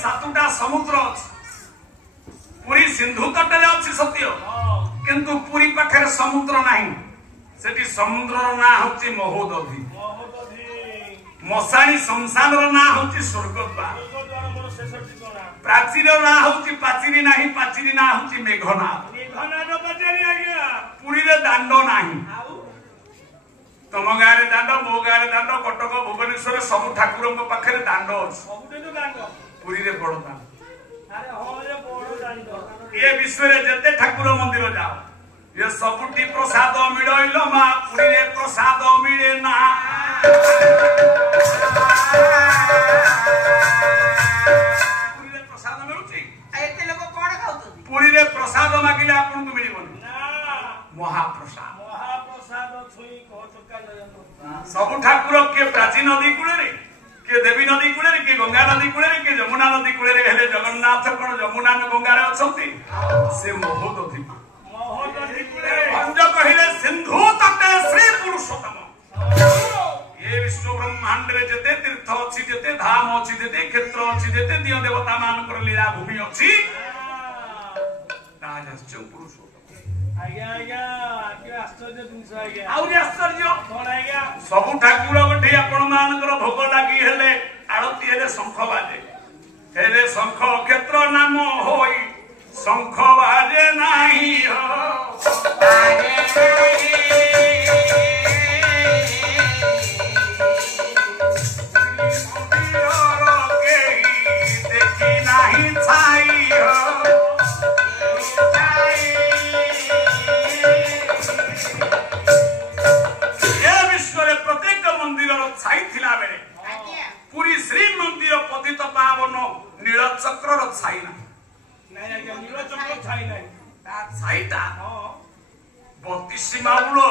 सातुटा समुद्र अछि पुरी सिंधु तट रे अछि सत्य किंतु पुरी पाखरे समुद्र नाही सेठी समुद्र ना होची महोदधी मसाणी शमशान ना होची स्वर्गद्वार प्राचीर ना होची पाचिरी नाही पाचिरी ना होची मेघनाद पुरी रे दांड नाही तम गारे दांड मो गारे दांड कटक भुवनेश्वर सब ठाकुर पाखे दांड पुरी रे बड़ दांड ये विश्व रे जते ठाकुर मंदिर जाओ ये सबुठी प्रसाद मिलइल मा पुरी रे प्रसाद मिले ना पुरी रे प्रसाद मिलुची एते लोग कोन खाउत पुरी रे प्रसाद मागिले आपन को मिलिबनी ना महाप्रसाद छुई को चक्का सब ठाकुर के प्राचीन नदी कूले रे के देवी नदी कूले रे के गंगा नदी कूले रे के जमुना नदी कूले रे हेले जगन्नाथ कोन जमुना में गंगा रे अछंती से महोदधी अंज कहिले सिंधु तटे श्री पुरुषोत्तम ये विश्व ब्रह्मांड रे जते तीर्थ अछि जते धाम अछि जते क्षेत्र अछि जते दिय देवता मान कर लीला भूमि अछि राजस्य पुरुषोत्तम आज्ञा आज्ञा के आश्चर्य जिंस आज्ञा आउरी आश्चर्य कोन आज्ञा सब ठाकुर गठे आपण मान कर भोग लागि हेले आरती हेले शंख बाजे हेले शंख क्षेत्र नाम होई शंख बाजे नाही हो बाजे देखी नाही छाई हो ये विश्व रे प्रत्येक मंदिर छाई थिला बेले पूरी श्री मंदिर पतित पावन नीलचक्र छाई ना नहीं आज्ञा नीलचक्र छाई नहीं ता छाईटा बत्तीसीमा उलो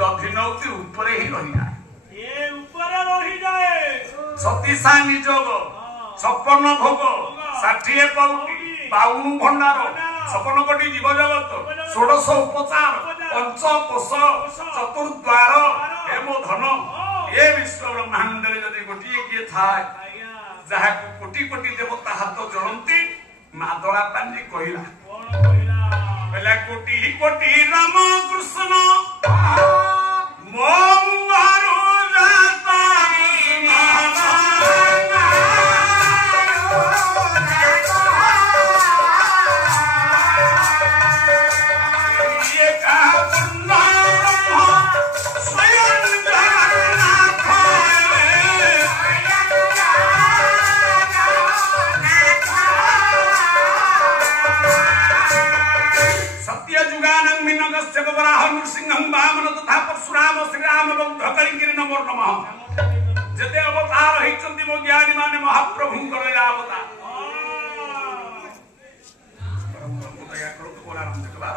दधिनौती ऊपर ही रही जाए ये ऊपर रही जाए सतीसा निजोग 56 भोग 60 पौटी 52 भंडार 56 कोटी जीव जगत 16 उपचार पंचकोश चतुर्द्वार हेम धन ये विश्व ब्रह्मांड रे जदि गोटिए किए थाए जहा कोटी कोटी देवता हाथ जोड़ती मादला पांजी कहिला कोन कहिला बेला कोटी कोटी राम कृष्ण मंगारू जाता ये का पुन्ना स्वयं जगन्नाथ सत्य जुगानं मिनगस्य गवराह नृसिंहं वामन तथा परशुराम श्रीराम बौद्ध कलिंगिरि नमो नमः जते अवतार हिचंती मो ज्ञानी माने महाप्रभु करेला अवतार परम ब्रह्म दया करो तो बोला राम जगवार